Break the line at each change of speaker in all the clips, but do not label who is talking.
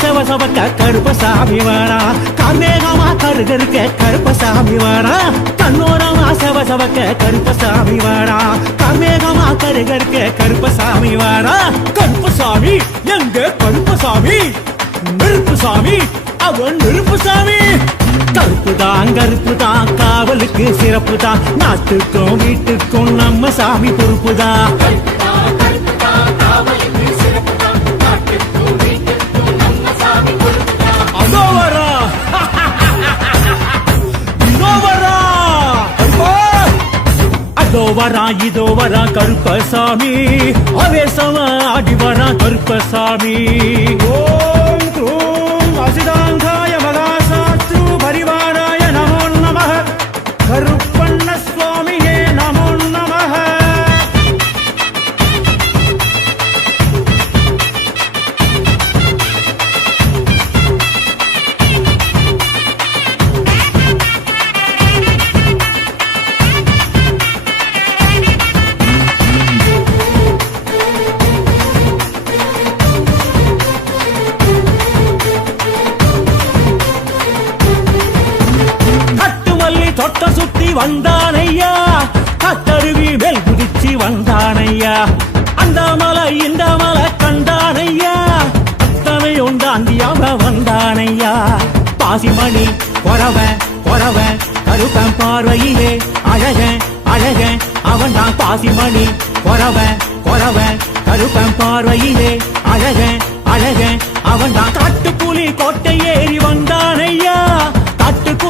சவசவக்க கருப்பசாமி வரா காமேகமா கருகருக்க கருப்பசாமி வரா கண்ணோரமா சவசவக்க கருப்பசாமி வரா காமேகமா கருகருக்க கருப்பசாமி வரா கருப்பசாமி எங்க கருப்பசாமி? நெருப்பு சாமி அவன் நெருப்பு சாமி கருப்பு தான் கருப்பு தான் காவலுக்கு சிறப்பு தான் நாட்டுக்கும் வீட்டுக்கும் நம்ம சாமி பொறுப்பு தான் இதோ வரா கருப்பசாமி. அவேசமா ஆடி வரா கருப்பசாமி. ஓம் க்ரூம் அசிதாங்காய வந்தானையா? கத்தருவி மேல் குதிச்சு வந்தானையா? அந்த மலை இந்த மலை கண்டானையா? அத்தனை உண்டாந்தியாக வந்தானையா? பாசிமணி பொறவ பொறவ கருப்பன் பார்வையிலே அழக அழக அவன் தான் பாசிமணி. பொறவ பொறவ கருப்பன் பார்வையிலே அழக அழக அவன் தான் காட்டுப்புலி கோட்டை ஏறி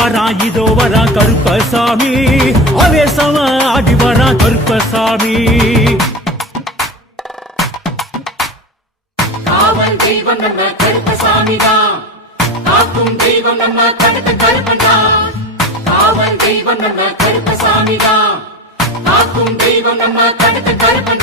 வரா இதோ வரா கருப்பசாமி. அவேசமா அடி வரா கருப்பசாமி.
காவல் தெய்வம் நம்ம கருப்பசாமி தான். காக்கும் தெய்வம் நம்ம கருத்த கருப்பன் தான். காவல் தெய்வம் நம்ம கருப்பசாமி தான். காக்கும் தெய்வம் நம்ம கருத்த கருப்பன்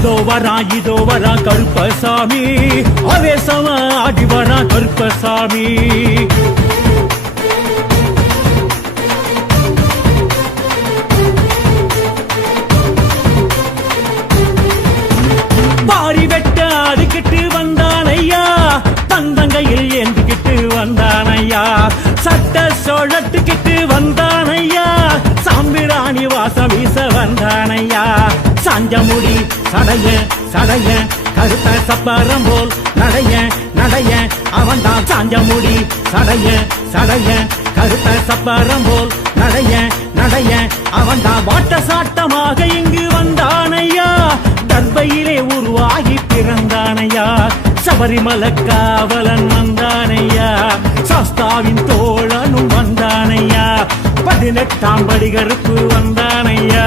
அதோ வரா இதோ வரா கருப்பசாமி. ஆவேசமா ஆடி வரா கருப்பசாமி. பாரி வெட்ட அதுக்கிட்டு வந்தானையா தந்தங்கையில் ஏந்துக்கிட்டு வந்தானையா சட்ட சோழத்துக்கிட்டு வந்தானையா சாம்பிராணி வாசம் வீச வந்தானையா சாஞ்சமுடி சடைய சடைய கருத்த சப்பரம் போல் நடைய நடைய அவன் தான் சாஞ்ச முடி சடைய சடைய கருத்த சப்பரம் போல் நடைய நடைய அவன் தான் வாட்ட சாட்டமாக இங்கு வந்தானையா? தர்பையிலே உருவாகி பிறந்தானையா? சபரிமல காவலன் வந்தானையா? சாஸ்தாவின் தோழ பதினெட்டாம் படிகருப்பு வந்தானையா?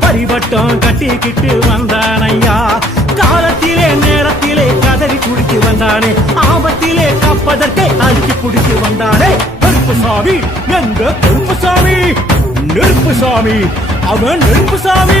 பரிவட்டம் கட்டிக்கிட்டு வந்தானையா? காலத்திலே நேரத்திலே கதறி குடித்து வந்தானே. ஆபத்திலே காப்பதற்கே அழுத்தி குடித்து வந்தானே. கருப்பு சாமி எங்க கருப்பு சாமி? நெருப்பு சாமி அவன் நெருப்பு சாமி.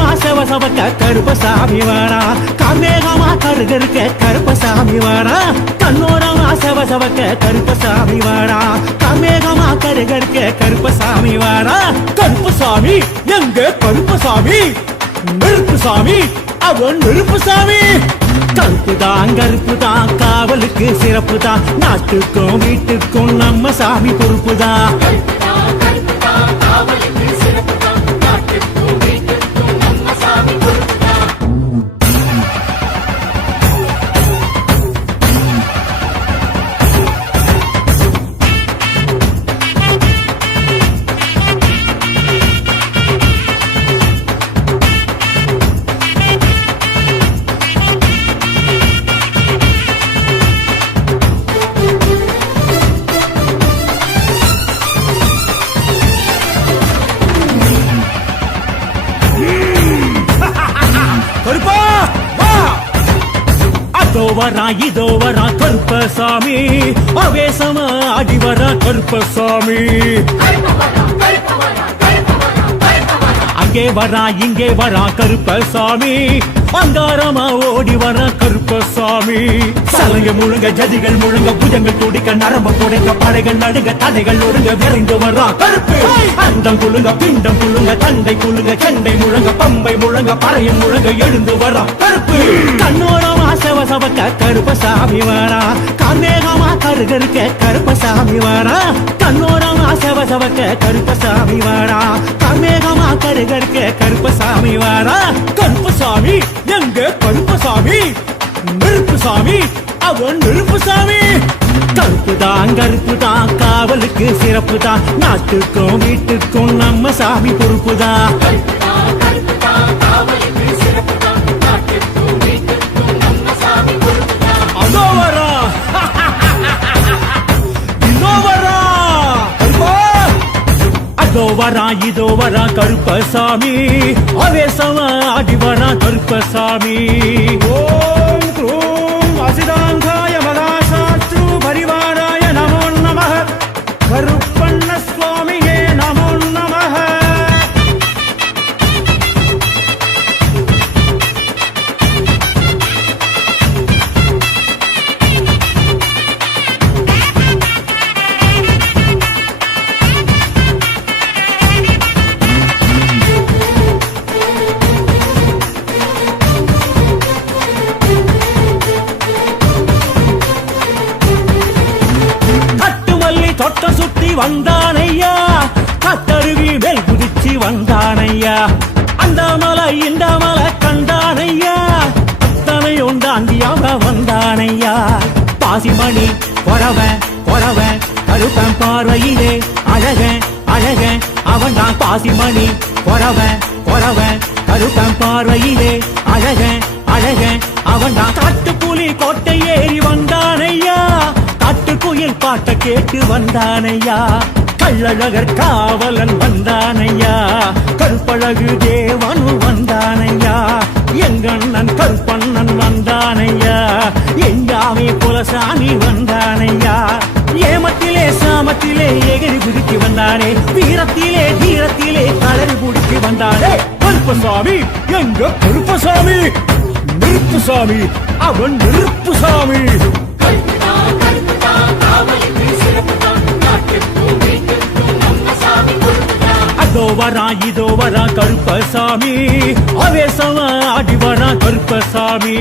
செவ கருப்பசாமி வாடா. கமேகமா கருகருக்க கருப்பசாமி வாடா. கண்ணோரமா செவ சவக்க கருப்பசாமி வாடா. கமேகமா கருகருக்க கருப்பசாமி வாடா. கருப்பசாமி எங்க கருப்பசாமி? நெருப்பு சாமி அவன் நெருப்பு சாமி கருப்பு தான் கருப்பு தான் காவலுக்கு சிறப்பு தான் நாட்டுக்கும் வீட்டுக்கும் நம்ம சாமி பொறுப்பு தான் கருப்பசாமி. அங்கே வரா இங்கே வரா கருப்பசாமி. அங்காரமா ஓடி வரா கருப்பசாமி சலங்க முழுங்க ஜதிகள் முழுங்க புஜங்கள் துடிக்க நரம்ப புடைக்க படைகள் நடுங்க தடைகள் ஒருங்க விரைந்து வரா கருப்பு. அண்டம் குழுங்க பிண்டம் குழுங்க தண்டை குழுங்க செண்டை முழங்க பம்பை முழங்க பறையும் முழங்க எழுந்து வரா கருப்பு. கண்ணோரமா செவ சவக்க கருப்பசாமி வாரா. காமேகமா கருகருக்க கருப்பசாமி வாரா. கண்ணோரமா செவ சவக்க கருப்பசாமி வாரா. காமேகமா கருகருக்க கருப்பசாமி வாரா. கருப்பசாமி எங்க கருப்பசாமி? நெருப்பு சாமி அவன் நெருப்பு சாமி கருப்பு தான் கருப்பு தான் காவலுக்கு சிறப்பு தான் நாட்டுக்கும் வீட்டுக்கும் நம்ம சாமி பொறுப்பு தான் அதோ வரா இதோ வரா கருப்பசாமி. அவேசமா அடி வரா கருப்பசாமி. ஓ. 不知道。வந்தானையா? கத்தருவி மேல் குதிச்சு வந்தானையா? அந்த மலை இந்த மலை கண்டானையா? அத்தனை உண்டாண்டியாக வந்தானையா? பாசிமணி கொரவ கொரவ கருப்பன் பார்வையிலே அழக அழக அவன் தான் பாசிமணி. கொரவ கொரவ கருப்பன் பார்வையிலே அழக அழக அவன் தான் காட்டுப்புலி கோட்டை ஏறி வந்தானையா பாட்ட கேட்டு வந்தானையா? கள்ளழகர் காவலன் வந்தானையா? கருப்பழகு தேவனு வந்தானையா? எங்கண்ணன் கருப்பண்ணன் வந்தானையா? எங்காமே புலசாமி வந்தானையா? ஏமத்திலே சாமத்திலே எகிரி குதித்து வந்தானே? வீரத்திலே தீரத்திலே களறி குடித்து வந்தானே? கருப்பசாமி எங்க கருப்பசாமி? நெருப்புசாமி அவன் நெருப்புசாமி
சாமி
அதோ வரா இதோ வரா கருப்பசாமி. அவேசமா அடி வரா கருப்பசாமி.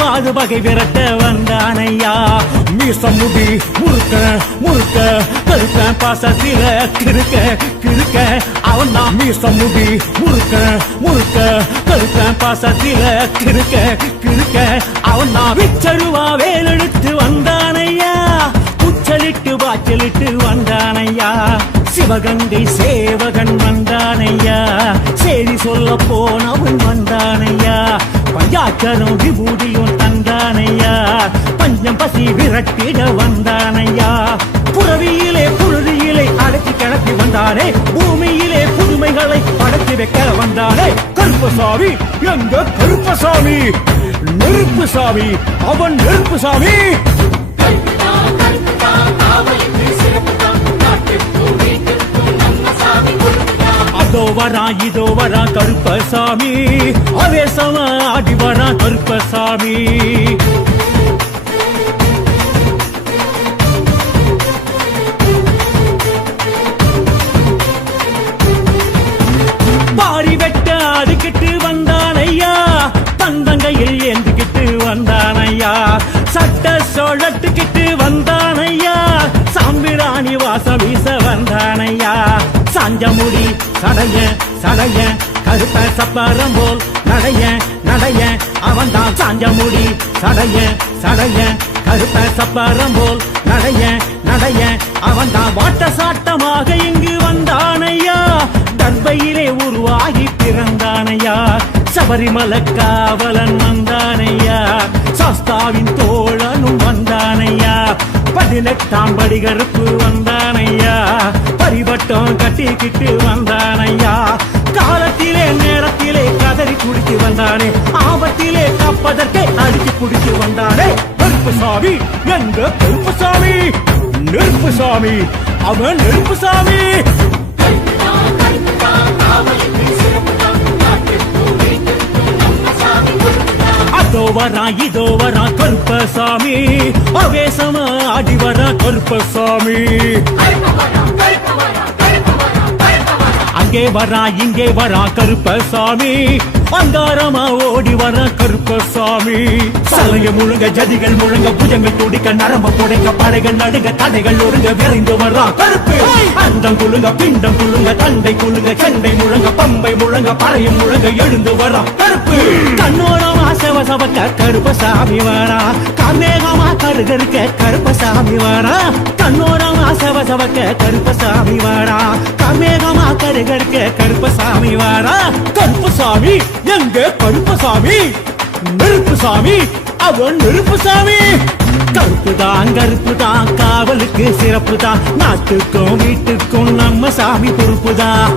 வாது பகை விரட்ட வந்தானையா? மீசம் முடி முறுக்க முறுக்க கருக்க பாசத்தில கிருக்க கிருக்க அவன் தான் மீசம் முடி முறுக்க முறுக்க கருக்க பாசத்தில கிருக்க கிருக்க அவன் தான் விச்சருவா வேலெடுத்து வந்தானையா? குச்சலிட்டு வாச்சலிட்டு வந்தானையா? சிவகங்கை சேவகன் வந்தானையா? செய்தி சொல்ல போனவன் வந்தானையா? பஞ்சாச்சரம் விபூதியும் தந்தானையா? பஞ்சம் பசி விரட்டிட வந்தானையா? புறவியிலே புழுதியிலே அடைச்சி கிளப்பி வந்தானே? பூமியிலே புதுமைகளை படைத்து வைக்க வந்தானே? கருப்பசாமி எங்க கருப்பசாமி? நெருப்புசாமி அவன் நெருப்புசாமி
சாமி.
அதோ வரா இதோ வரா கருப்பசாமி. அவேசமா ஆடி வரா கருப்பசாமி. பாரி வெட்ட அதுக்கிட்டு வந்தானையா தந்தங்கையில் ஏந்துக்கிட்டு வந்தானையா சட்ட சொழட்டுக்கிட்டு வந்தானையா சாம்பிராணி வாசம் வீச வந்தானையா. சாஞ்சமுடி சடைய சடைய கருப்ப சப்பரம் போல் நடைய நடைய அவன் தான் சாஞ்சமுடி சடைய சடைய கருப்ப சப்பரம் போல் நடைய நடைய அவன் தான் வாட்ட சாட்டமாக இங்கு வந்தானையா? தர்பையிலே உருவாகி பிறந்தானையா? சபரிமல காவலன் வந்தானையா? சாஸ்தாவின் தோழனும் வந்தானையா? பதினெட்டாம் படி கருப்பு வந்தானையா? பரிவட்டம் கட்டிக்கிட்டு வந்தானையா? காலத்திலே நேரத்திலே கதறி குடித்து வந்தானே. ஆபத்திலே காப்பதற்கே அடித்து குடித்து வந்தானே. கருப்பு சாமி எங்க கருப்புசாமி நெருப்புசாமி அவன் நெருப்புசாமி
கருப்புதான் கருப்புதான் காவலுக்கு
அதோ வரா இதோ வரா கருப்பசாமி. அவேசமா அடி வரா கருப்பசாமி. அங்கே வரா இங்கே வரா கருப்பசாமி. அங்காரமா ஓடி வர கருப்பசாமி. சலங்க முழுங்க ஜதிகள் முழுங்க புஜங்கள் துடிக்க நரம்ப புடைக்க படைகள் நடுங்க தடைகள் ஒழுங்க விரைந்து வரா கருப்பு. அந்தம் குழுங்க பிண்டம் குழுங்க தண்டை குழுங்க சண்டை முழங்க பம்பை முழங்க பறையும் முழங்க எழுந்து வரா கருப்பு. கண்ணோரமா கவக்க கருப்பசாமி வாரா கமேகமா கருகருக்க கருப்பசாமி வாரா கண்ணோரமா செவசவக்க கருப்பசாமி வாரா கமேகமா கருகருக்க கருப்பசாமி வாரா கருப்பசாமி எங்க கருப்பசாமி? நெருப்புசாமி அவன் நெருப்புசாமி. கருப்பு தான் கருப்பு தான் காவலுக்கு சிறப்பு தான் நாட்டுக்கும் வீட்டுக்கும் நம்ம சாமி பொறுப்பு தான்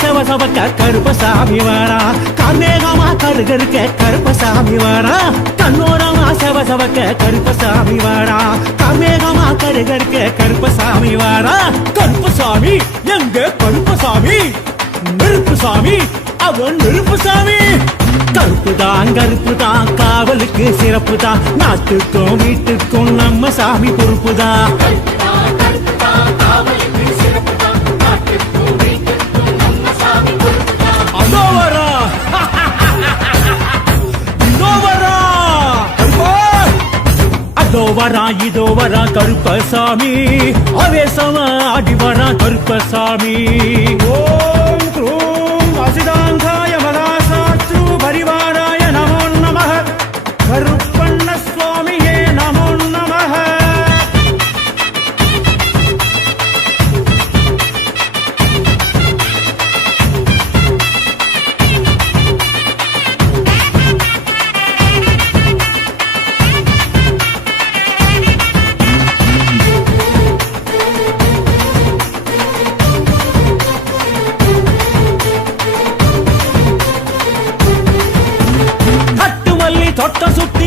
செவ சவக்க கருப்பசாமி வாரா கார்மேகமா கருகருக்க கருப்பசாமி வாரா கண்ணோரமா செவ சவக்க கருப்பசாமி வாரா கார்மேகமா கருகருக்க கருப்பசாமி வாரா கருப்பசாமி எங்க கருப்பசாமி நெருப்பு சாமி அவன் நெருப்பு சாமி. கருப்பு தான் கருப்பு தான் காவலுக்கு சிறப்பு தான் நாட்டுக்கும் வீட்டுக்கும் நம்ம சாமி பொறுப்பு தான் வரா இதோ வரா கருப்பசாமி. அவேசமா ஆடி வரா கருப்பசாமி. ஓ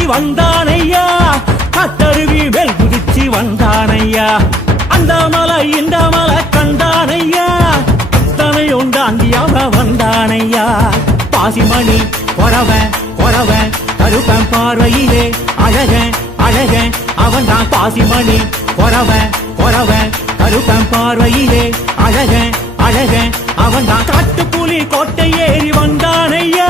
வந்தானையா? கட்டருவி மேல் குதிச்சு வந்தானையா? அந்த மலை இந்த மலை கண்டானையா? தனையும் தாண்டியாக வந்தானையா? பாசிமணி கொரவ கொரவ கருப்பன் பார்வையிலே அழக அழக அவன் தான் பாசிமணி கொரவ கொரவ கருப்பன் பார்வையிலே அழக அழக அவன் தான் காட்டுப்புலி கோட்டை ஏறி வந்தானையா?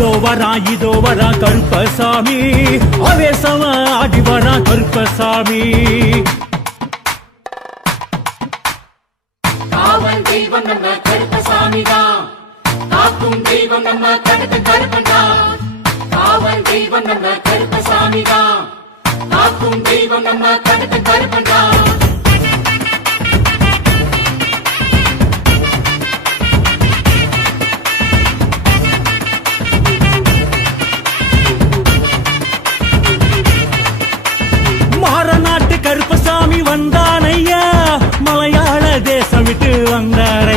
அதோ வரா இதோ வரா கருப்பசாமி. அவேசமா ஆடி வரா கருப்பசாமி.
காவல் தெய்வம் நம்ம கருப்பசாமி தான். காக்கும் தெய்வம் நம்ம கருத்து கருப்பன் தான். காவல் தெய்வம் நம்ம கருப்பசாமி தான். காக்கும் தெய்வம் நம்ம கருத்து
கருப்பன் தான்.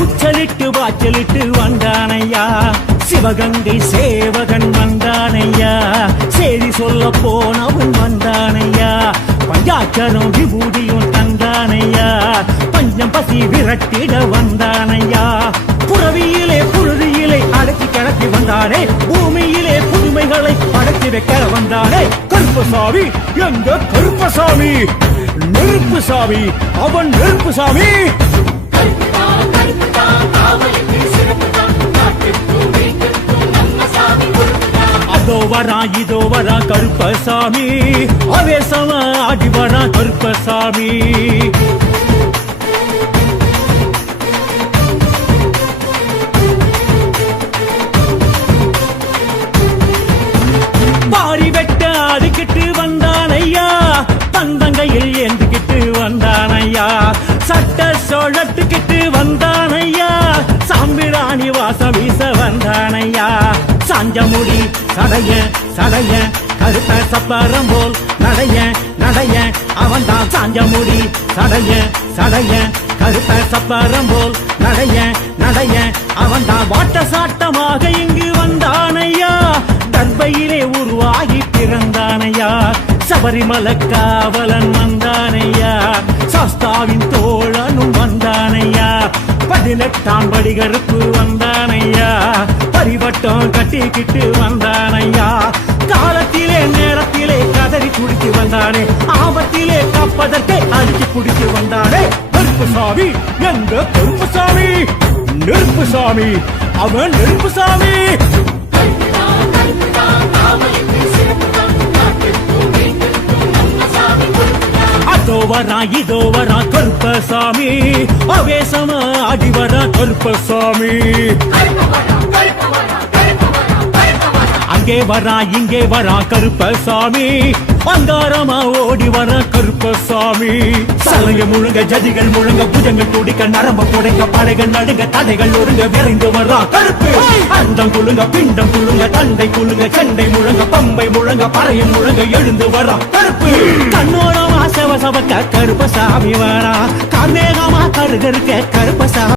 உச்சலிட்டு வாச்சலிட்டு வந்தானையா? சிவகங்கை சேவகன் வந்தானையா? செய்தி சொல்ல போனவன் வந்தானையா? பஞ்சாச்சரம் விபூதியும் தந்தானையா? பஞ்சம் பசி விரட்டிட வந்தானையா? புறவியிலே புழுதியிலே அடக்கி கிடத்தி வந்தானே? பூமியிலே புதுமைகளை படைத்து வைக்க வந்தானே? கருப்பசாமி எங்க கருப்பசாமி?
நெருப்பு சாமி அவன் நெருப்பு சாமி.
அதோ வரா இதோ வரா கருப்பசாமி. அவேசமா ஆடி வரா கருப்பசாமி. பாரி வெட்ட அடிக்கிட்டு வந்தானையா தந்தங்கையில் ஏந்துக்கிட்டு வந்தானையா சட்ட சொழட்டுக்கிட்டு வந்தானையா? சாம்பிராணி வாசம் வீச வந்தானையா? சாஞ்சமுடி சடைய சடைய கருத்த சப்பரம் போல் நடைய நடைய அவன் தான் சாஞ்ச முடி சடைய சடைய கருத்த சப்பரம் போல் நடைய நடைய அவன் தான் வாட்ட சாட்டமாக இங்கு வந்தானையா? தர்பையிலே உருவாகி பிறந்தானையா? சபரிமல காவலன் வந்தானையா? சாஸ்தாவின் தோழனும் வந்தானையா. பதினெட்டாம் படி கருப்பு வந்தானையா. பரிவட்டம் கட்டிக்கிட்டு வந்தானையா. காலத்திலே நேரத்திலே கதறி குடித்து வந்தானே. ஆபத்திலே கப்பதற்கே அடிச்சு குடித்து வந்தானே. கருப்பு சாமி எங்க கருப்பு சாமி? நெருப்பு சாமி அவன் நெருப்பு சாமி. வரா இதோ வரா கருப்பசாமி அவேசமா அடி வரா கருப்பசாமி
கருப்பவரா
அங்கே வரா இங்கே வரா கருப்பசாமி அங்காரமா ஓடி வர கருப்பசாமி சலங்க முழுங்க ஜதிகள் முழுங்க புஜங்கள் துடிக்க நரம்ப புடைக்க படைகள் நடுங்க தடைகள் ஒருங்க விரைந்து வரா கருப்பு. அந்தம் குழுங்க பிண்டம் குழுங்க தண்டை குழுங்க சண்டை முழங்க பம்பை முழங்க பறையும் முழங்க எழுந்து வரா கருப்பு. கண்ணோரமா சவ சவக்க கருப்பசாமி வரா கார்மேகமா கருகருக்க கருப்பசாமி